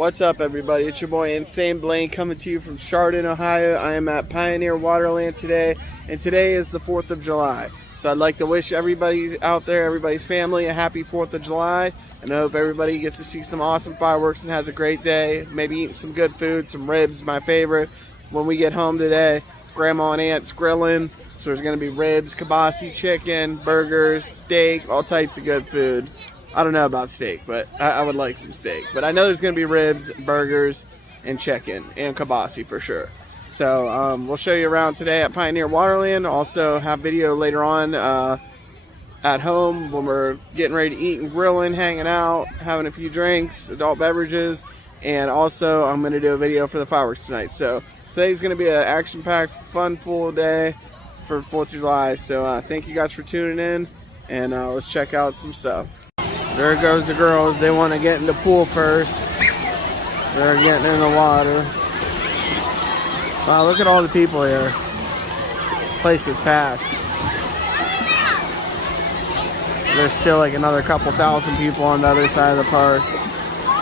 What's up, everybody? It's your boy Insane Blaine coming to you from Chardon, Ohio. I am at Pioneer Waterland today, and today is the 4th of July. So I'd like to wish everybody out there, everybody's family, a happy 4th of July. And I hope everybody gets to see some awesome fireworks and has a great day. Maybe eating some good food, some ribs, my favorite. When we get home today, Grandma and Aunt's grilling. So there's going to be ribs, kibasi, chicken, burgers, steak, all types of good food. I don't know about steak, but I would like some steak. But I know there's going to be ribs, burgers, and chicken, and kibasi for sure. So we'll show you around today at Pioneer Waterland. Also have video later on at home when we're getting ready to eat and grilling, hanging out, having a few drinks, adult beverages. And also I'm going to do a video for the fireworks tonight. So today's going to be an action-packed, fun, full day for 4th of July. So thank you guys for tuning in, and let's check out some stuff. There goes the girls. They want to get in the pool first. They're getting in the water. Wow, look at all the people here. This place is packed. There's still like another couple thousand people on the other side of the park.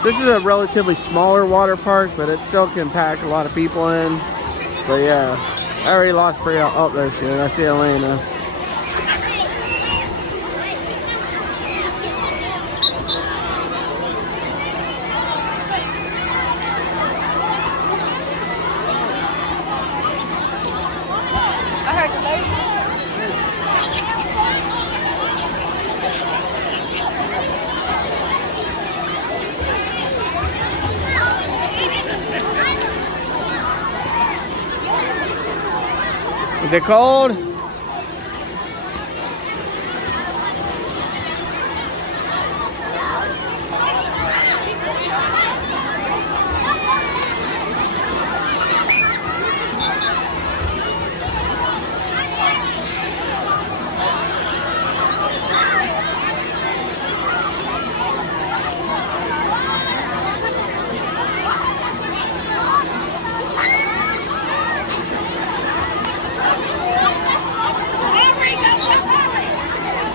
This is a relatively smaller water park, but it still can pack a lot of people in. But yeah, I already lost Bria. Oh, there she is. I see Elena. Is it cold?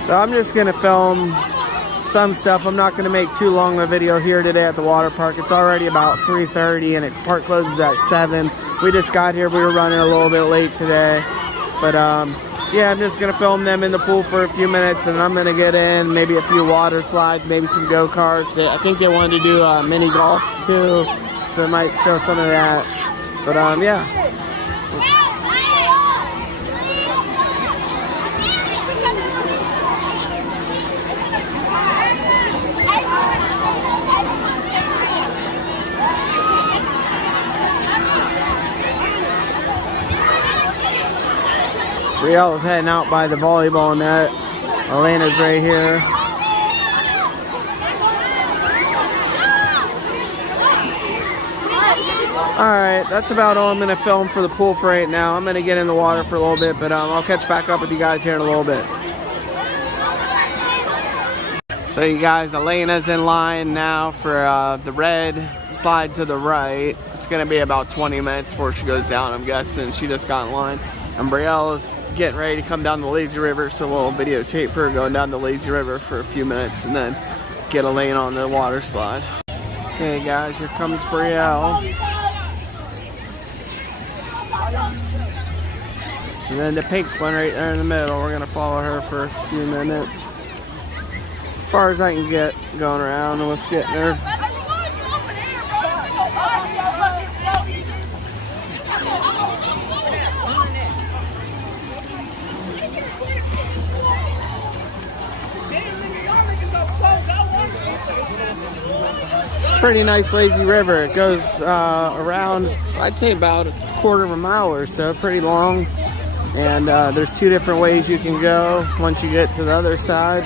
So I'm just going to film some stuff. I'm not going to make too long of a video here today at the water park. It's already about 3:30 and the park closes at 7. We just got here. We were running a little bit late today. But yeah, I'm just going to film them in the pool for a few minutes, and I'm going to get in maybe a few water slides, maybe some go-karts. I think they wanted to do mini golf too, so I might show some of that. But yeah. Brielle's heading out by the volleyball net. Elena's right here. Alright, that's about all I'm going to film for the pool for right now. I'm going to get in the water for a little bit, but I'll catch back up with you guys here in a little bit. So you guys, Elena's in line now for the red slide to the right. It's going to be about 20 minutes before she goes down, I'm guessing. She just got in line. And Brielle's getting ready to come down the lazy river, so we'll videotape her going down the lazy river for a few minutes and then get Elena on the water slide. Okay guys, here comes Brielle. And then the pink one right there in the middle, we're gonna follow her for a few minutes. As far as I can get going around with getting her. Pretty nice lazy river. It goes around, I'd say about a quarter of a mile or so, pretty long. And there's two different ways you can go once you get to the other side.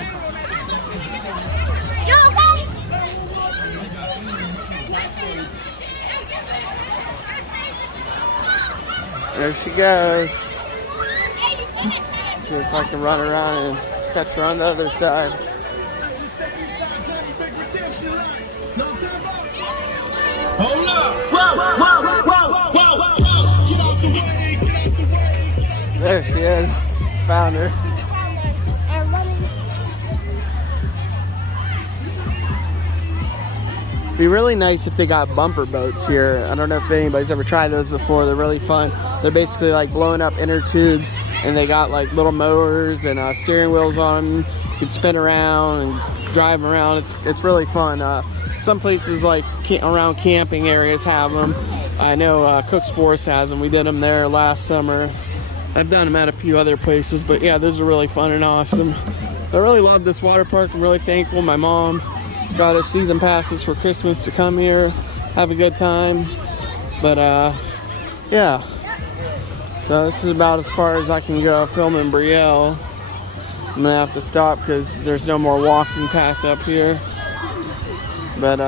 There she goes. See if I can run around and catch her on the other side. Hold up! Whoa, whoa, whoa, whoa, whoa! Get out the way, get out the way. There she is. Found her. Be really nice if they got bumper boats here. I don't know if anybody's ever tried those before. They're really fun. They're basically like blowing up inner tubes, and they got like little motors and steering wheels on them. You can spin around and drive around. It's really fun. Some places like around camping areas have them. I know Cook's Forest has them. We did them there last summer. I've done them at a few other places, but yeah, those are really fun and awesome. I really love this water park. I'm really thankful. My mom got us season passes for Christmas to come here, have a good time. But yeah, so this is about as far as I can go filming Brielle. I'm gonna have to stop because there's no more walking path up here. But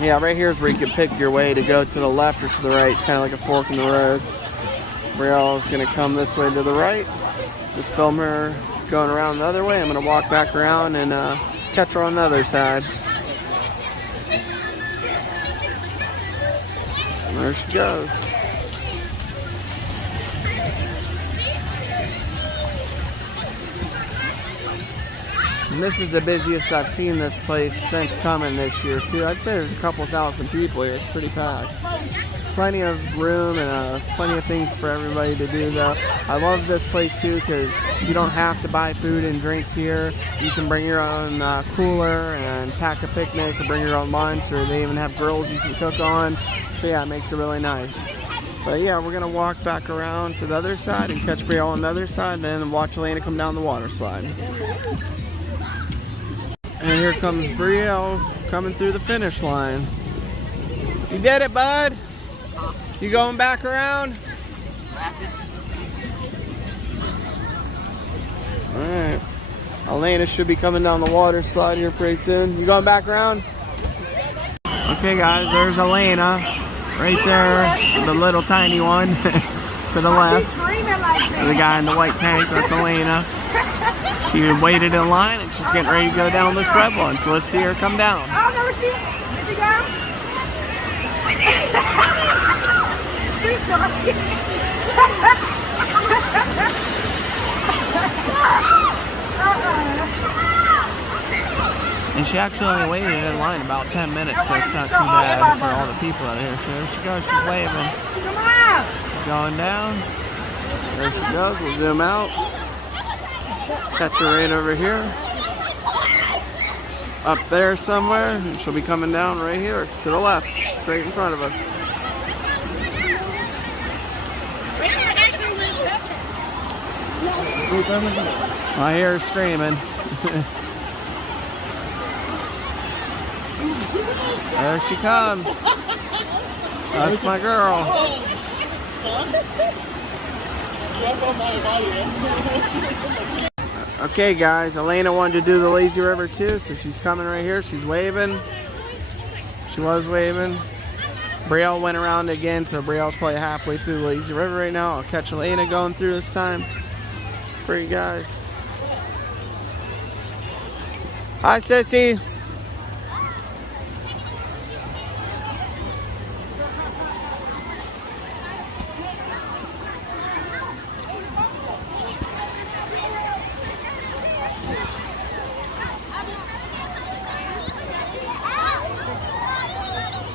yeah, right here is where you can pick your way to go to the left or to the right. It's kind of like a fork in the road. Brielle is gonna come this way to the right. Just film her going around the other way. I'm gonna walk back around and catch her on the other side. And there she goes. And this is the busiest I've seen this place since coming this year too. I'd say there's a couple thousand people here. It's pretty packed. Plenty of room and plenty of things for everybody to do though. I love this place too because you don't have to buy food and drinks here. You can bring your own cooler and pack a picnic or bring your own lunch, or they even have grills you can cook on. So yeah, it makes it really nice. But yeah, we're gonna walk back around to the other side and catch Brielle on the other side, and then watch Elena come down the water slide. And here comes Brielle coming through the finish line. You did it, bud. You going back around? Alright. Elena should be coming down the water slide here pretty soon. You going back around? Okay guys, there's Elena. Right there, the little tiny one to the left. So the guy in the white tank, that's Elena. She waited in line and she's getting ready to go down this red one. So let's see her come down. Oh, no, she go? She's naughty. And she actually only waited in line about 10 minutes, so it's not too bad for all the people out here. So there she goes, she's waving. Going down. There she goes, we'll zoom out. Catch her right over here. Up there somewhere, and she'll be coming down right here to the left, straight in front of us. I hear her screaming. There she comes. That's my girl. Okay guys, Elena wanted to do the lazy river too, so she's coming right here. She's waving. She was waving. Brielle went around again, so Brielle's probably halfway through the lazy river right now. I'll catch Elena going through this time for you guys. Hi sissy.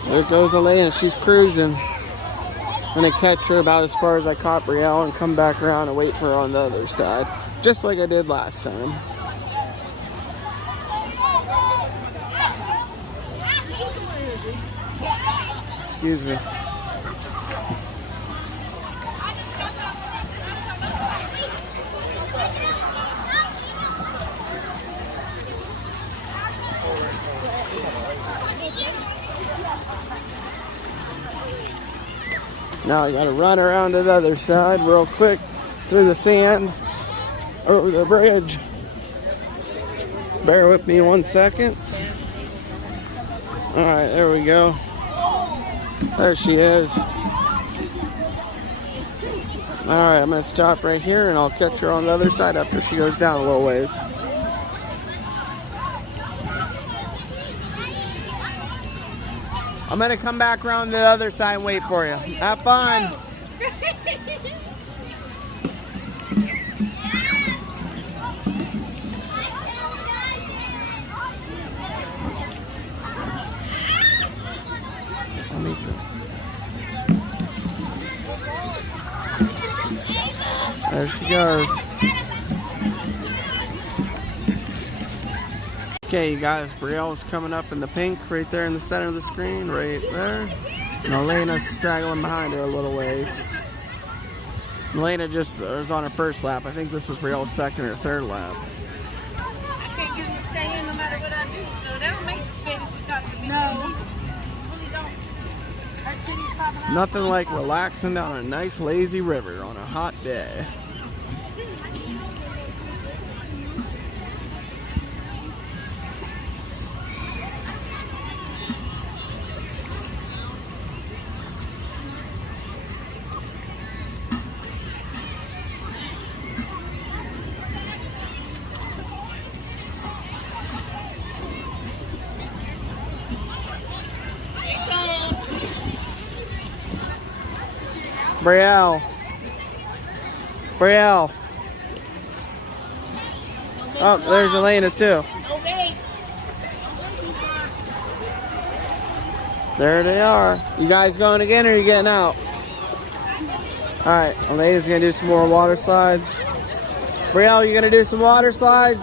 There goes Elena, she's cruising. I'm gonna catch her about as far as I caught Brielle and come back around and wait for her on the other side. Just like I did last time. Excuse me. Now I gotta run around to the other side real quick through the sand over the bridge. Bear with me 1 second. Alright, there we go. There she is. Alright, I'm gonna stop right here and I'll catch her on the other side after she goes down a little ways. I'm gonna come back around the other side and wait for you. Have fun. There she goes. Okay, you guys, Brielle's coming up in the pink right there in the center of the screen, right there. And Elena's straggling behind her a little ways. Elena just was on her first lap. I think this is Brielle's second or third lap. I can't get him to stay in no matter what I do, so that don't make babies to talk to me. No. Really don't. Her titties popping out. Nothing like relaxing down a nice lazy river on a hot day. Brielle. Brielle. Oh, there's Elena too. Okay. There they are. You guys going again or are you getting out? Alright, Elena's gonna do some more water slides. Brielle, you gonna do some water slides?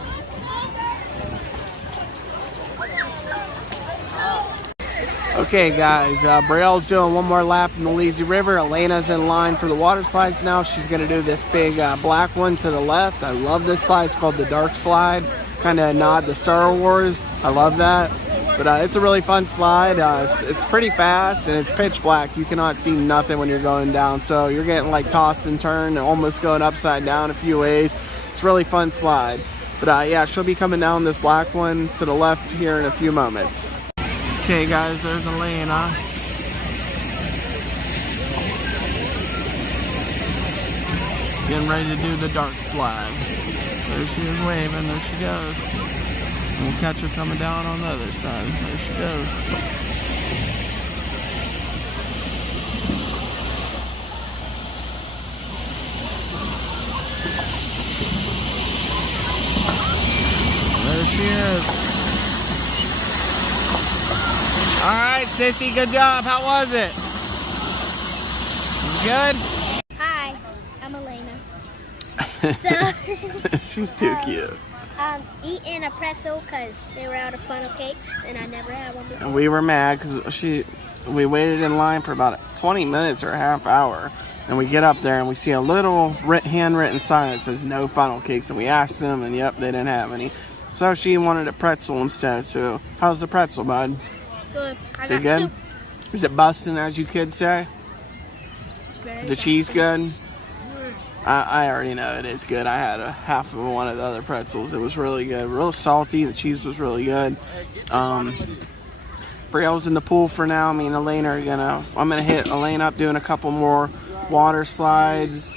Okay guys, Brielle's doing one more lap in the lazy river. Elena's in line for the water slides now. She's gonna do this big black one to the left. I love this slide. It's called the dark slide. Kind of nod to Star Wars. I love that. But it's a really fun slide. It's pretty fast and it's pitch black. You cannot see nothing when you're going down. So you're getting like tossed and turned and almost going upside down a few ways. It's a really fun slide. But yeah, she'll be coming down this black one to the left here in a few moments. Okay guys, there's Elena. Getting ready to do the dark slide. There she is waving, there she goes. And we'll catch her coming down on the other side. There she goes. There she is. Alright, Sissy, good job. How was it? Good? Hi, I'm Elena. So, she's too cute. Eating a pretzel because they were out of funnel cakes and I never had one before. And we were mad because we waited in line for about 20 minutes or a half hour. And we get up there and we see a little handwritten sign that says no funnel cakes. And we asked them and yep, they didn't have any. So she wanted a pretzel instead. So how's the pretzel, bud? Good. Is it good? Is it busting, as you kids say? The cheese good? I already know it is good. I had a half of one of the other pretzels. It was really good. Real salty. The cheese was really good. Brielle's in the pool for now. Me and Elena are I'm gonna hit Elena up doing a couple more water slides.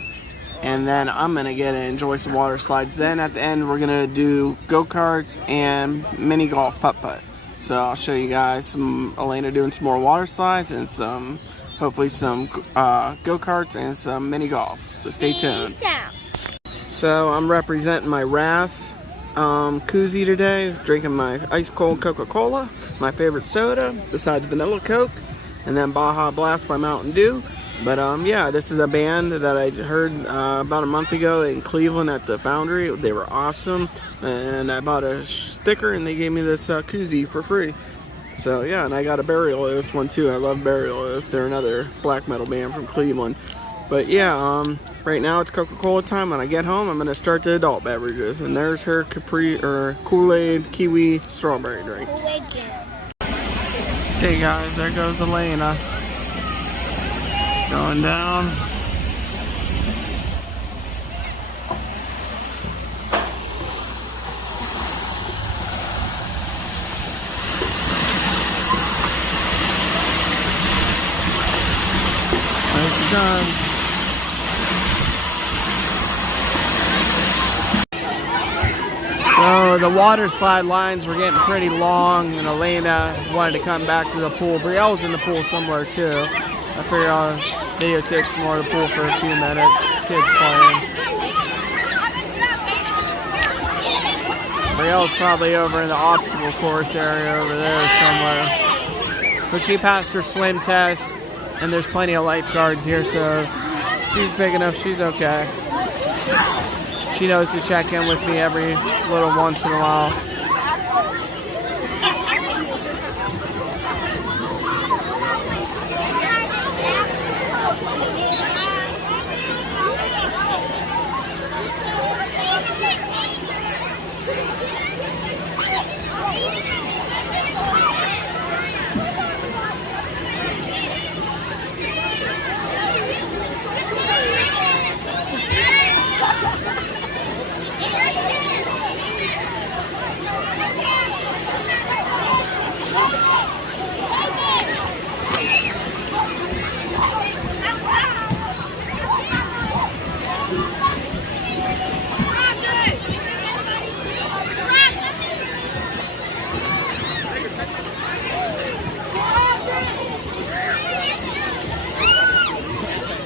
And then I'm gonna get to enjoy some water slides. Then at the end, we're gonna do go-karts and mini golf putt-putt. So I'll show you guys some Elena doing some more water slides and hopefully some go-karts and some mini golf. So stay tuned. So I'm representing my Wrath koozie today, drinking my ice cold Coca-Cola, my favorite soda, besides Vanilla Coke, and then Baja Blast by Mountain Dew. But yeah, this is a band that I heard about a month ago in Cleveland at the Foundry. They were awesome, and I bought a sticker and they gave me this koozie for free. So yeah, and I got a Burial Oath one too. I love Burial Oath. They're another black metal band from Cleveland. But yeah, right now it's Coca-Cola time. When I get home, I'm gonna start the adult beverages. And there's her Kool-Aid kiwi strawberry drink. Okay guys, there goes Elena. Going down. There she goes. So the water slide lines were getting pretty long, and Elena wanted to come back to the pool. Brielle's in the pool somewhere too. I figured I'll videotape some more of the pool for a few minutes. Kids playing. Brielle's probably over in the obstacle course area over there somewhere. But she passed her swim test, and there's plenty of lifeguards here, so she's big enough, she's okay. She knows to check in with me every little once in a while.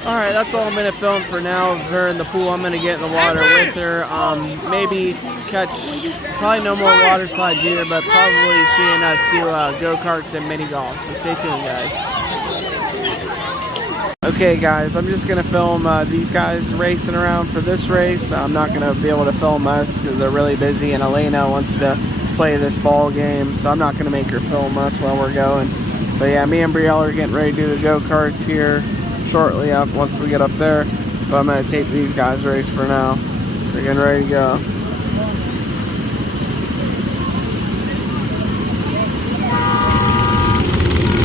Alright, that's all I'm going to film for now of her in the pool. I'm going to get in the water with her. Maybe catch, probably no more water slides either, but probably seeing us do go-karts and mini golf. So stay tuned, guys. Okay, guys, I'm just going to film these guys racing around for this race. I'm not going to be able to film us because they're really busy, and Elena wants to play this ball game, so I'm not going to make her film us while we're going. But yeah, me and Brielle are getting ready to do the go-karts here shortly up once we get up there, but I'm going to tape these guys race for now. They're getting ready to go.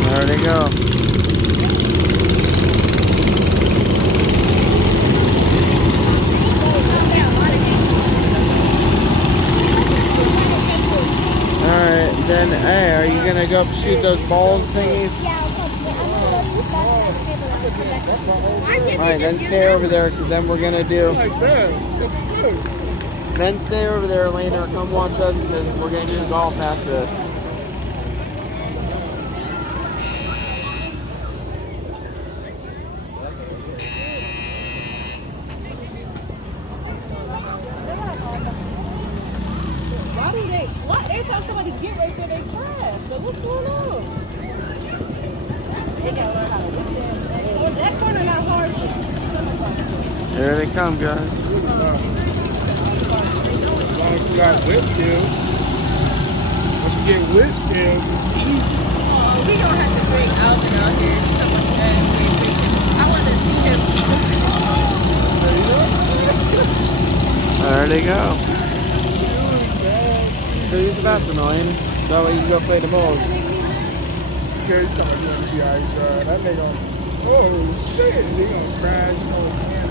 There they go. Alright, then hey, are you going to go shoot those balls thingies? Alright, then stay over there because then we're gonna do. Then stay over there, Elena. Come watch us because we're gonna do golf after this. Why do they? What? Every time somebody get right there, they crash. So what's going on? They gotta learn how to whip them. That corner not hard. There they come, guys. As long as you got whip skills. Once you get whip skills, We don't have to bring Alvin out here and stuff like that. I want to see him. There they go. Go use the bathroom, Elena. That way you can go play the balls. okay, you talking about see how you drive. That nigga, oh shit, they gonna crash. Oh, man.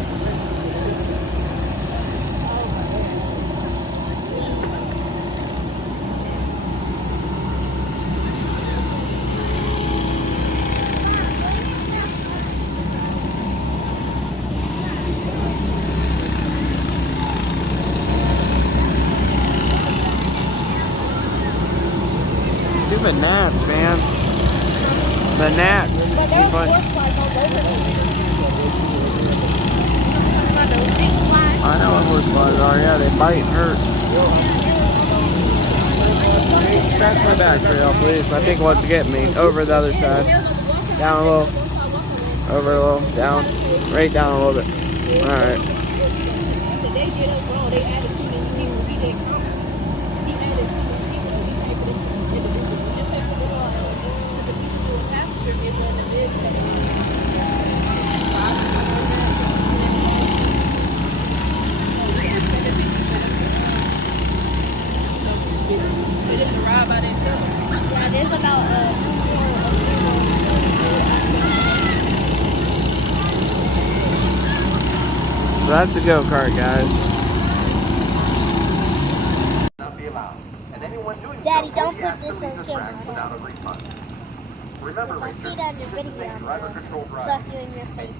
Stupid gnats, man. The gnats. But there's four flies all over them. About those big flies. I know what horse flies are. Yeah, they bite and hurt. Scratch my back, Brielle, please. I think what's getting me. Over the other side. Down a little. Over a little. Down. Right down a little bit. Alright. They did us wrong. They added too many people. He didn't come. He added too many people. He paid for the individuals. He didn't pay for the law. The people who were passenger, it wasn't a big thing. They didn't arrive by themselves. Yeah, there's about So that's a go-kart, guys. Daddy, don't put this on camera. If I see it on your video, stuff you in your face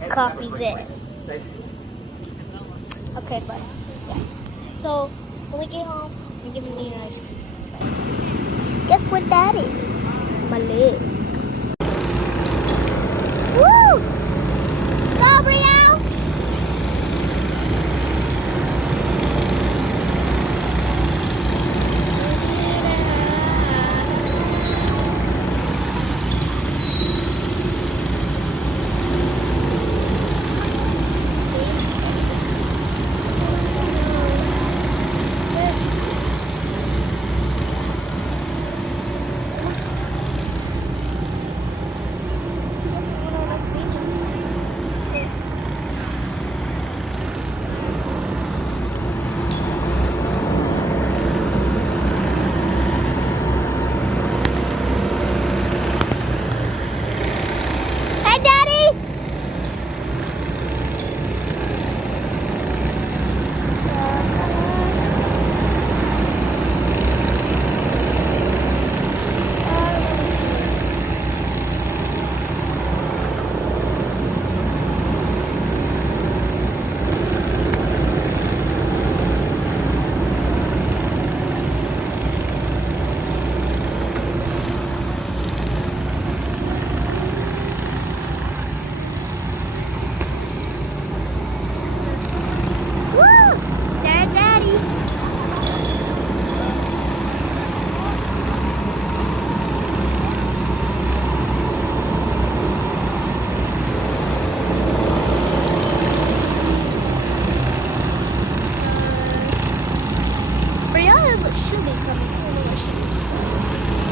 and copy this. Okay, bye. Yeah. So, when we get home, you give me an ice cream. Guess what that is? My leg. Woo! Go, Brielle!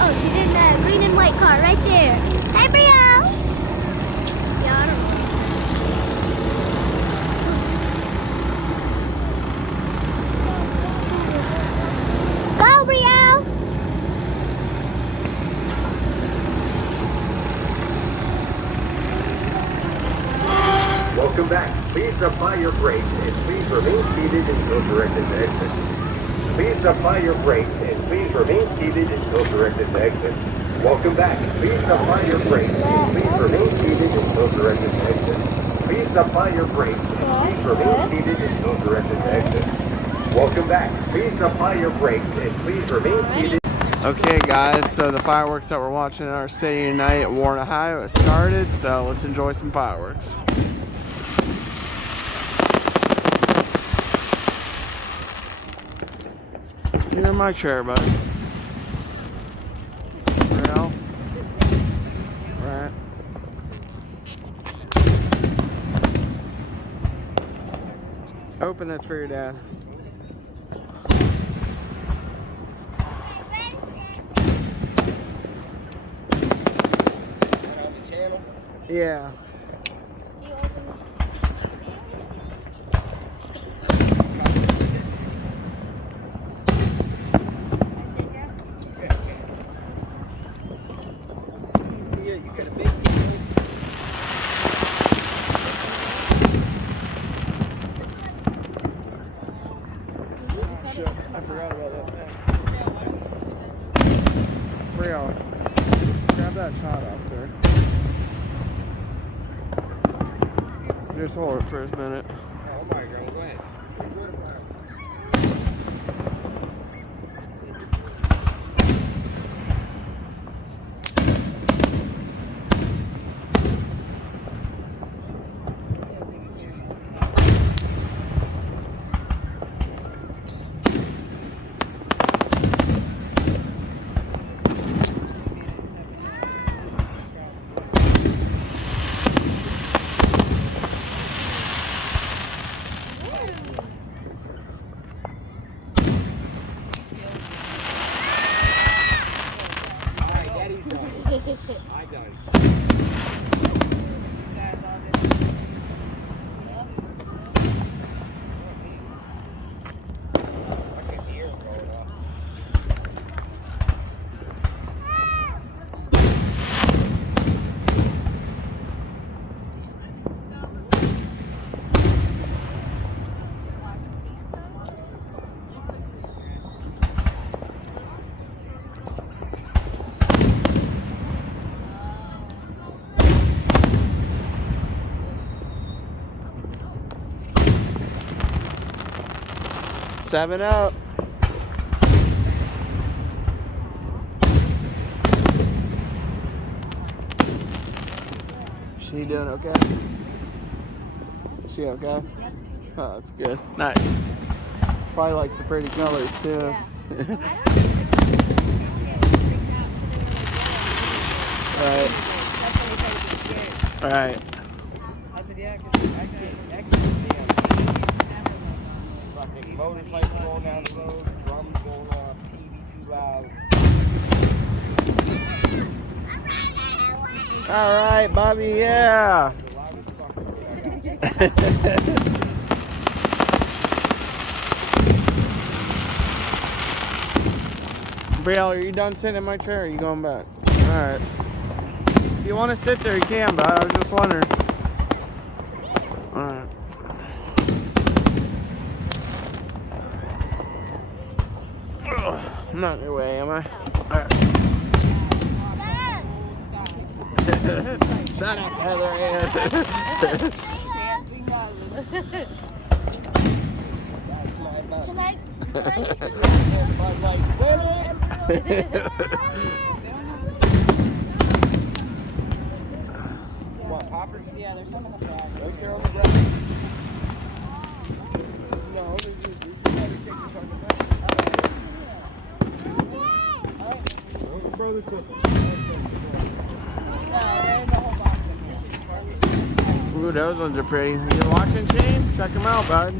Oh, she's in that green and white car right there. Hi, Brio. Yeah, I don't know. Go, Brio. Welcome back. Please apply your brakes and please remain seated until directed to exit. Please apply your brakes and please remain seated until directed to exit. Welcome back. Please apply your brakes and please remain seated until directed to exit. Please apply your brakes and please remain seated until directed to exit. Welcome back. Please apply your brakes and please remain seated. Okay, guys, so the fireworks that we're watching in our city tonight at Warren, Ohio has started, so let's enjoy some fireworks. Get in my chair, bud. Real. Right. Open this for your dad. Yeah. Shit, I forgot about that. Real. Grab that shot off there. Just hold it for a minute. Oh my God, go ahead. I done. Seven up. She doing okay? She okay? Oh, that's good. Nice. Probably likes the pretty colors too. Right. Right. I said, yeah, because I can't see them. Fucking motorcycle going down the road, drums going off, TV too loud. All right, Bobby, yeah. The loudest fucker I got. Brielle, are you done sitting in my chair or are you going back? Alright. If you want to sit there, you can, but I was just wondering. Alright. I'm not in your way, am I? Alright. Shut up, Heather Ann. Can I What, poppers? Yeah, there's some in the bag. Right there on the ground. No, there's another kick that's on the ground. Further to Ooh, those ones are pretty. You watching, Shane? Check them out, bud.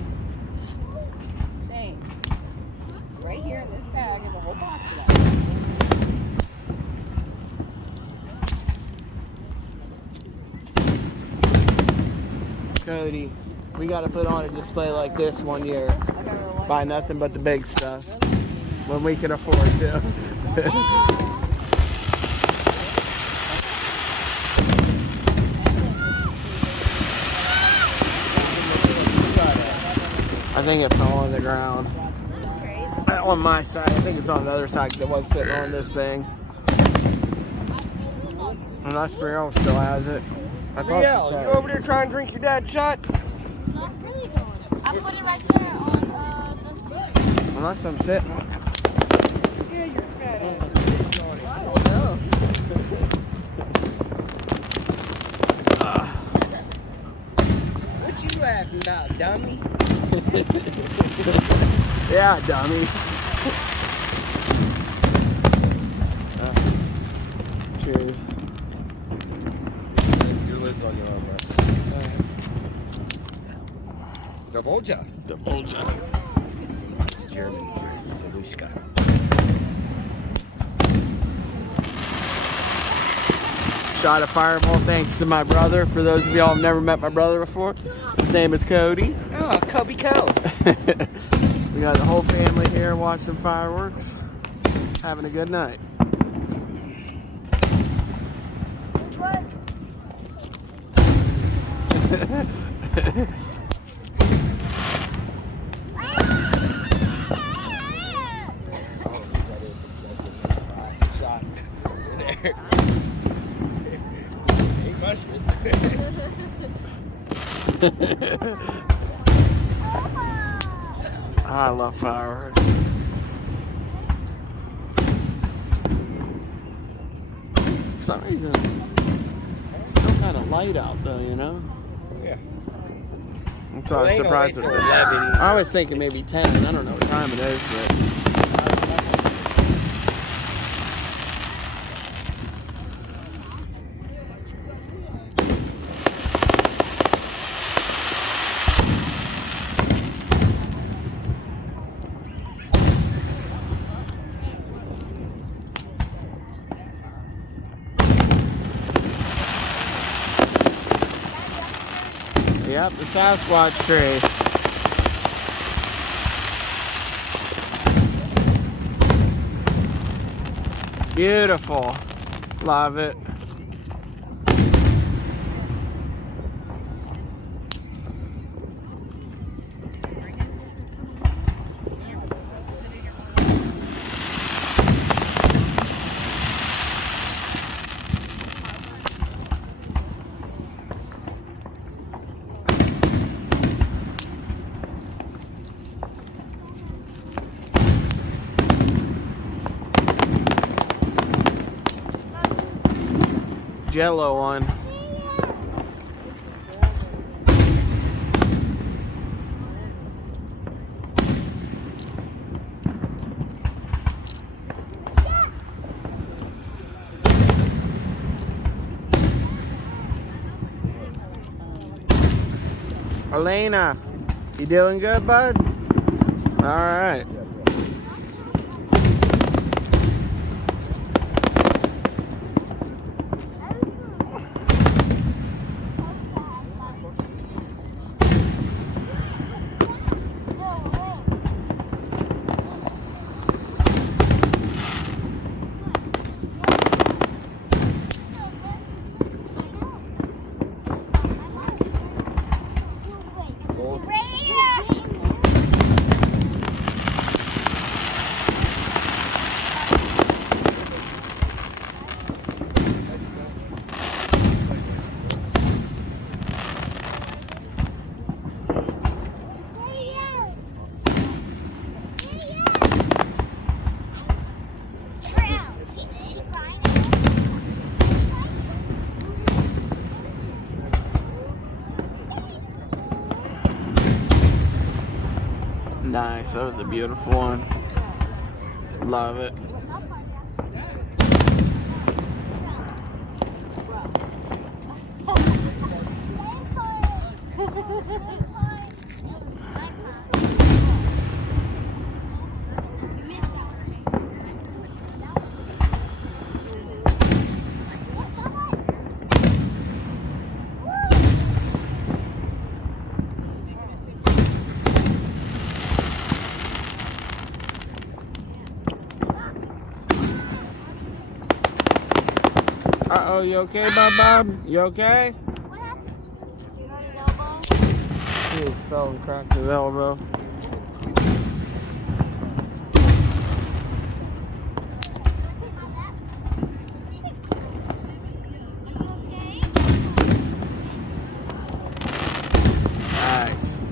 Shane. right here in this bag is a whole box of that. Cody, we got to put on a display like this one year. Buy nothing but the big stuff when we can afford to. I think it fell on the ground. On my side, I think it's on the other side because it was sitting on this thing. Unless Brielle still has it. I thought Brielle, you over there trying to drink your dad's shot? No, it's really good. I put it right there on the. Unless I'm sitting. Yeah, your fat ass is sitting on it. I don't know. What you laughing about, dummy? Yeah, dummy. Cheers. Your lid's on your arm, bro. Davolja. It's German for Volushka. Shot of Fireball thanks to my brother. For those of y'all who've never met my brother before, his name is Cody. Oh, Cubby Co. We got the whole family here watching fireworks, having a good night. Shot. There. Ain't much of it. I love fireworks. For some reason, it's still kind of light out though, you know? Yeah. I'm so surprised at till that. 11. I was thinking maybe 10. I don't know what time it is, but. Yep, the Sasquatch tree. Beautiful. Love it. Jello one. Elena, you doing good, bud? All right. Nice, that was a beautiful one. Love it. Uh-oh, you okay, Bob? You okay? What happened? You hurt his elbow? He just fell and cracked his elbow. Nice.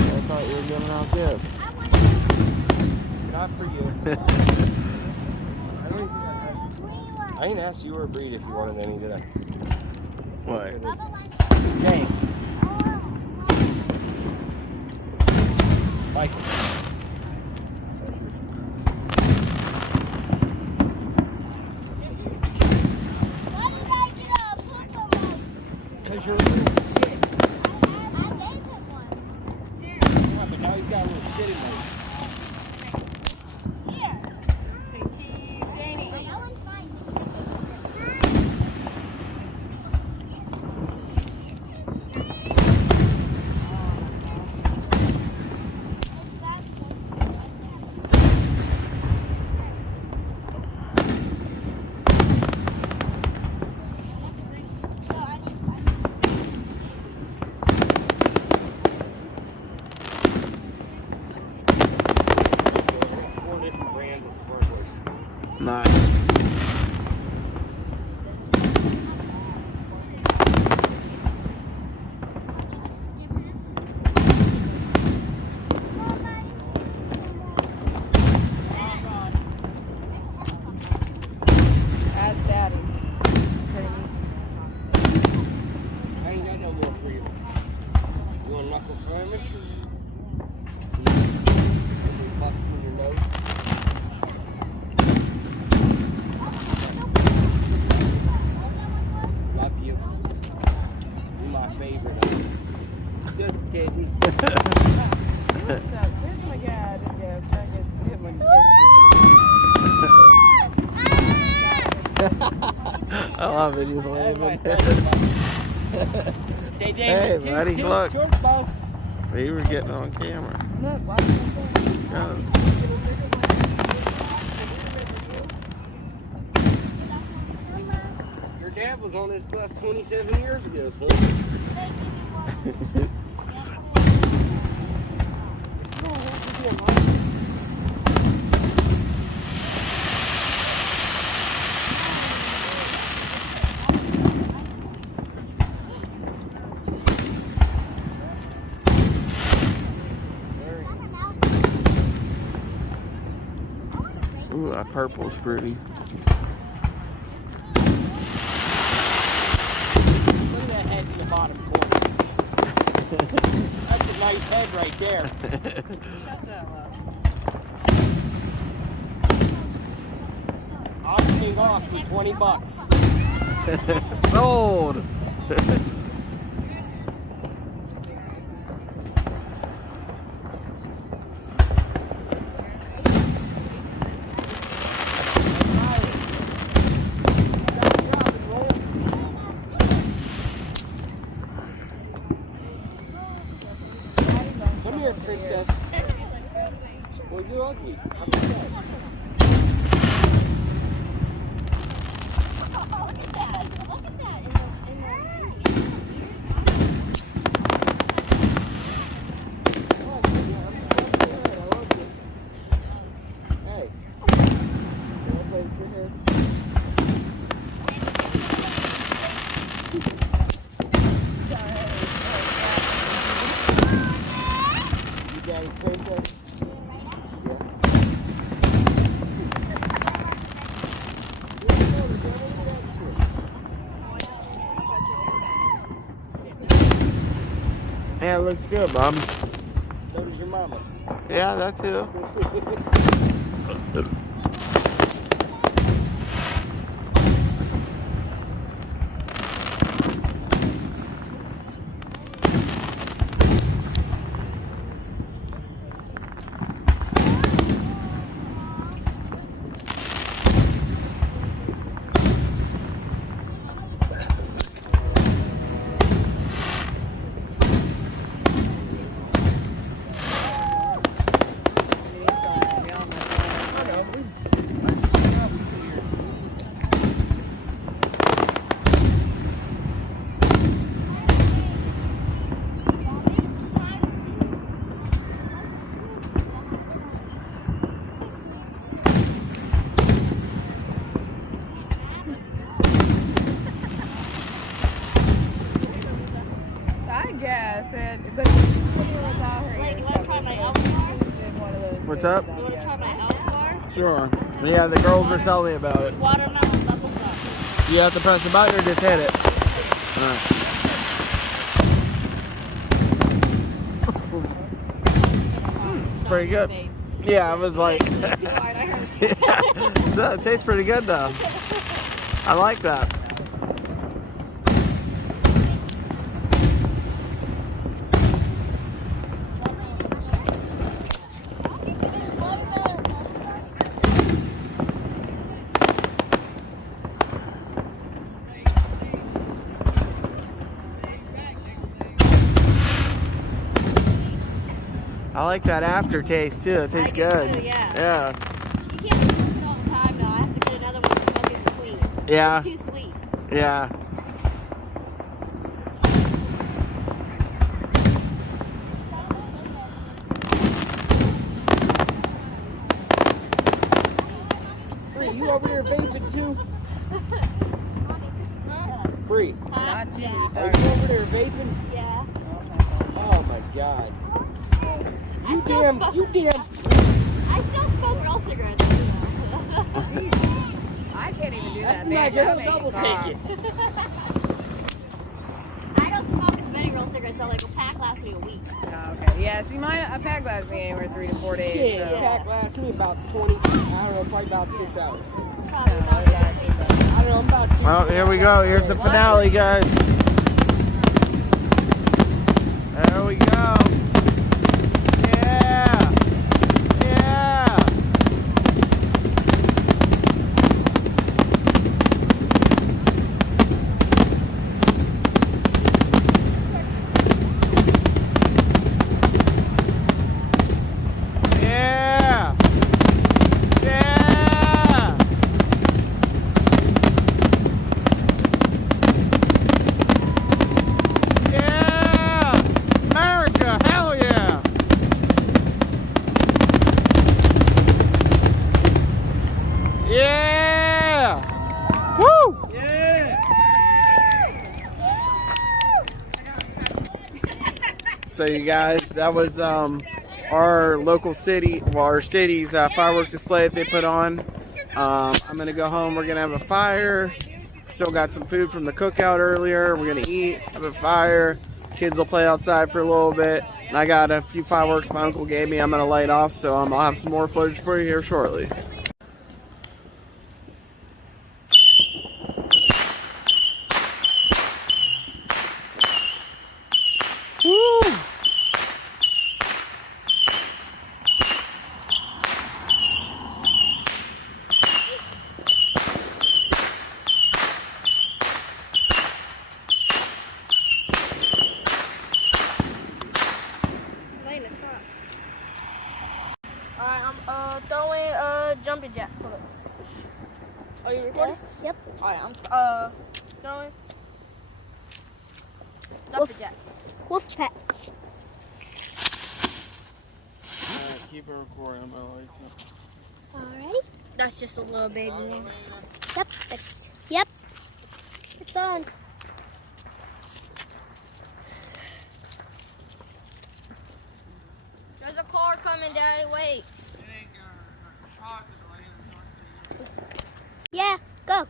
I thought you were giving out gifts. Not for you. I didn't ask you or Breed if you wanted any, did I? What? Tank. Michael. Why did I get a poop emoji? Because you're a little shit. I gave him one. Yeah, but now he's got a little shit in there. Here. Say cheese, Shady. That one's mine. Four different brands of sparklers. Nice. Ask Daddy. I ain't got no more for you. You want knuckle sandwich? Bust through your nose. Love you. You're my favorite. Just kidding. I love it. He's waving. Say, David, Hey, buddy, look. George Boss. We were getting on camera. Yeah. Your dad was on this bus 27 years ago, son. Ooh, that purple's pretty. Look at that head in the bottom corner. That's a nice head right there. Auctioning off for $20. Sold. Come here, princess. Well, you're ugly. How about that? Look at that. Hey. Can I play with your hair? You daddy princess? Yeah. Yeah, it looks good, Bob. So does your mama. Yeah, that too. Like, you want to try my elf bar? What's up? You want to try my elf bar? Sure. Yeah, the girls were telling me about it. Watermelon bubble gum. You have to press the button or just hit it. Alright. It's pretty good. Yeah, I was like, Too hard, I heard. yeah. So it tastes pretty good though. I like that. I like that aftertaste too. It tastes good. Too, yeah. Yeah. You can't smoke it all the time though. I have to get another one to smoke in between. Yeah. It's too sweet. Yeah. Bree, you over there vaping too? Bree, Not too. are you over there vaping? Yeah. Oh my god. You damn. I still smoke real cigarettes. I can't even do That's that, man. not gonna double take it. I don't smoke as many real cigarettes, so like a pack lasts me a week. Oh, okay. Yeah, see, mine, a pack lasts me anywhere 3 to 4 days. Shit, so. pack lasts me about 20, I don't know, probably about 6 hours. Probably about that's not 15 too bad. days. I don't know, I'm about 2. Well, here we go. Here's the finale, guys. There we go. Yeah. Yeah. Yeah. Yeah. Yeah. America, hell yeah. Yeah. Woo. So you guys, that was our local city, well, our city's firework display that they put on. I'm gonna go home. We're gonna have a fire. Still got some food from the cookout earlier. We're gonna eat, have a fire. Kids will play outside for a little bit. And I got a few fireworks my uncle gave me. I'm gonna light off, so I'll have some more footage for you here shortly. Woo! Elena, stop. Alright, I'm throwing jumping jack. Hold up. Are you recording? Yep. Alright, I'm throwing jumping jack. Wolf pack. Keep it recording on my lights. Alrighty. That's just a little baby one. Yep. Yep. It's on. There's a car coming, Daddy. Wait. Yeah. Go.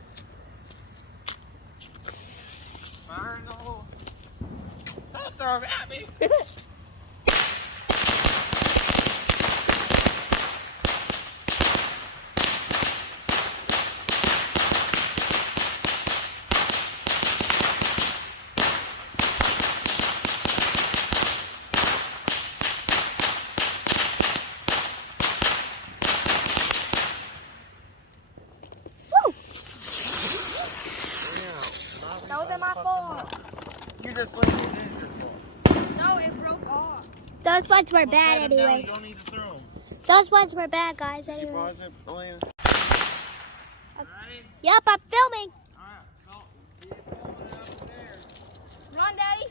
Fire in the hole. Don't throw it at me. That wasn't my fault. You just let me use your fault. No, it broke off. Those ones were Well, bad set 'em down. You anyways. don't need to throw them. Those ones were bad, guys, You anyways. pause it, Elena. Ready? Yep, I'm filming. Alright, so be pulling it upstairs. Run, Daddy.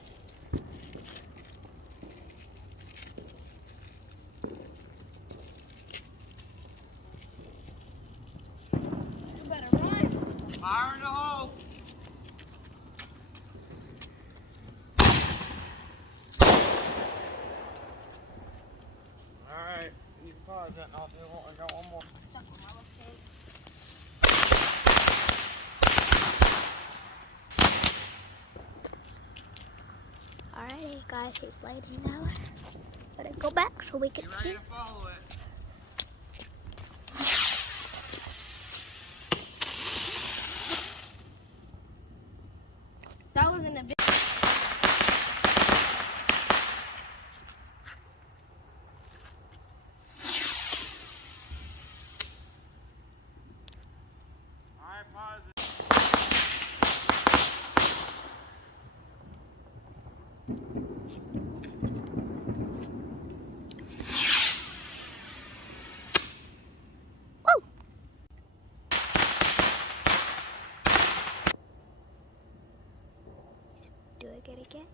You better run. Fire in the hole. pause it and I'll do one. I got one more. Alrighty, guys, he's lighting now. Let it go back so we can Get see. ready to follow it. That was in a bit. Alright, pause it. Do I get it again?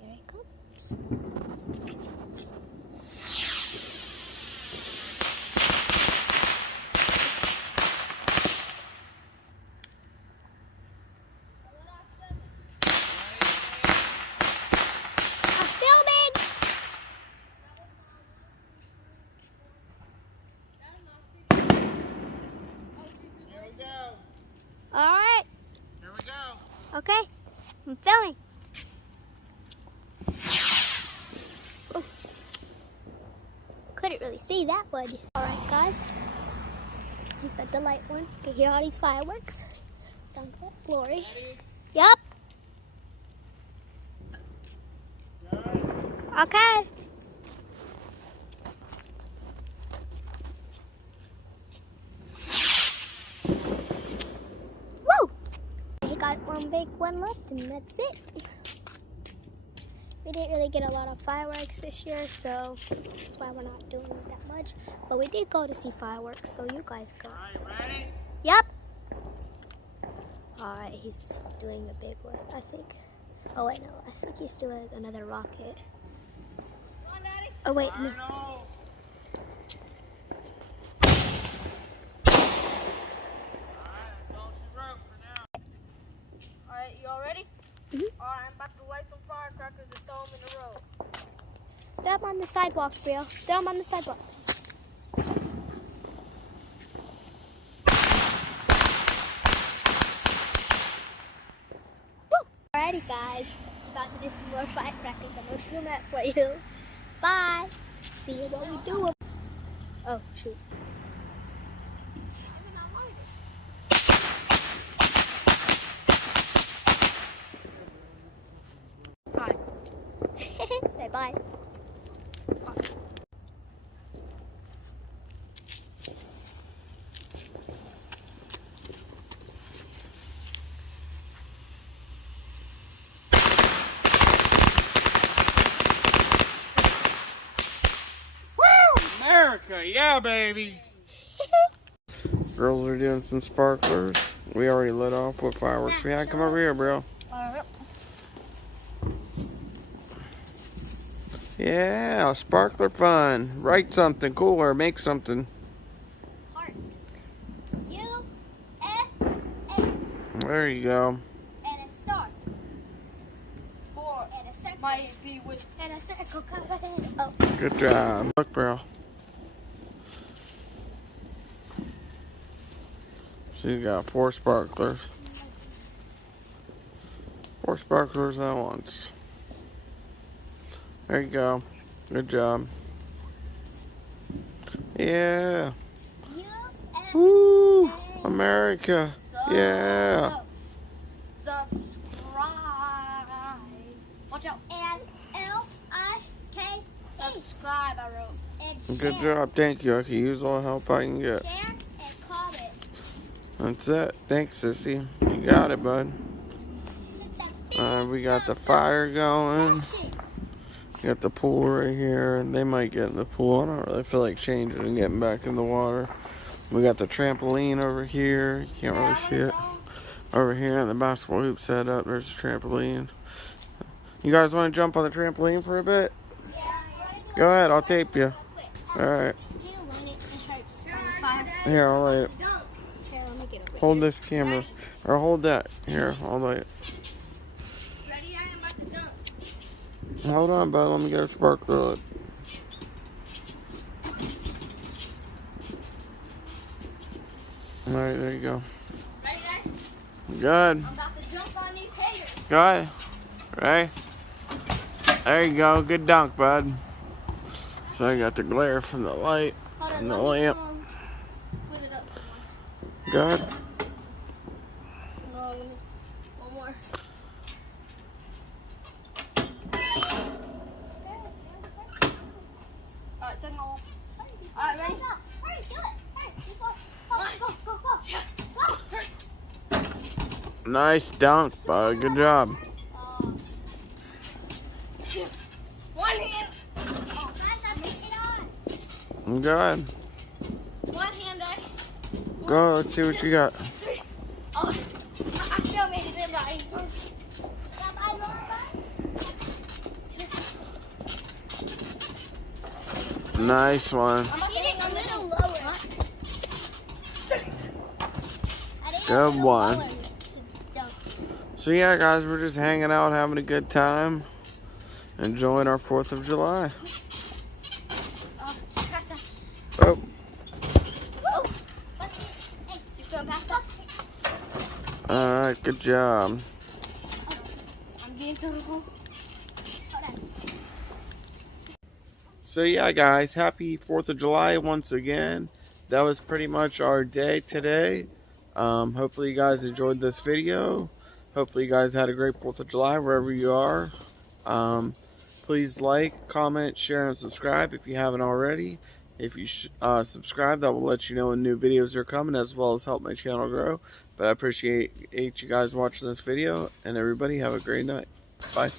Here it comes. I'm filming! Here we go. Alright, Here we go. okay. I'm filming. Oh. Couldn't really see that one. Alright, guys. We've got the light one. You can hear all these fireworks. Sounds like glory. Yep. Okay. Woo! We got one big one left and that's it. We didn't really get a lot of fireworks this year, so that's why we're not doing it that much. But we did go to see fireworks, so you guys go. Alright, ready? Yep. Alright, he's doing a big one, I think. Oh wait, no, I think he's doing another rocket. Oh wait, no. Arnold. Alright, that's all she wrote for now. Alright, you all ready? Mhm. Alright, I'm about to light some firecrackers and throw them in the road. Throw them on the sidewalk, Bill. Throw them on the sidewalk. Woo! Alrighty, guys. About to do some more firecrackers. I'm gonna film that for you. Bye. See you what we do. Oh, shoot. Bye. Say bye. America, yeah, baby. Girls are doing some sparklers. We already lit off what fireworks we had. Come over here, bro. Alright. Yeah, sparkler fun. Write something cool or make something. Heart. U-S-A. There you go. And a star. Four. And a circle. Might be with. And a circle covered. Oh. Good job. Look, bro. She's got 4 sparklers. 4 sparklers at once. There you go. Good job. Yeah. U-S-A. Woo! America. Yeah. Subscribe. Watch out. And L-I-K-E. Subscribe, I wrote. And Good share. job. Thank you. I can use all the help I can get. Share and comment. That's it. Thanks, sissy. You got it, bud. We got the fire going. We got the pool right here, and they might get in the pool. I don't really feel like changing and getting back in the water. We got the trampoline over here. You can't really see it. Over here, and the basketball hoop set up. There's the trampoline. You guys want to jump on the trampoline for a bit? Go ahead. I'll tape you. All right. Here, I'll light it. Hold this camera. Or hold that. Here, I'll light it. Ready? I am about to dunk. Hold on, bud. Let me get a sparkler lit. Alright, there you go. Ready, guys? Good. I'm about to dunk on these haters. Good. Right? There you go. Good dunk, bud. So I got the glare from the light Hold on, and the let me, lamp. put it up somewhere. Good. No, let me, one more. Alright, take my one. Alright, ready? Hurry, do it. Hurry, go, go, go, go. Nice dunk, bud. Good job. One hand. Oh, it on. Good. One hand, eh? Go, let's see what you got. Oh, I still made it in my Nice one. I'm getting a little lower. Good one. So yeah, guys, we're just hanging out, having a good time, enjoying our 4th of July. Oh, all right, good job. I'm getting through the hole. So yeah, guys, happy 4th of July once again. That was pretty much our day today. Hopefully you guys enjoyed this video. Hopefully you guys had a great 4th of July wherever you are. Please like, comment, share, and subscribe if you haven't already. If you subscribe, that will let you know when new videos are coming, as well as help my channel grow. But I appreciate you guys watching this video, and everybody have a great night. Bye.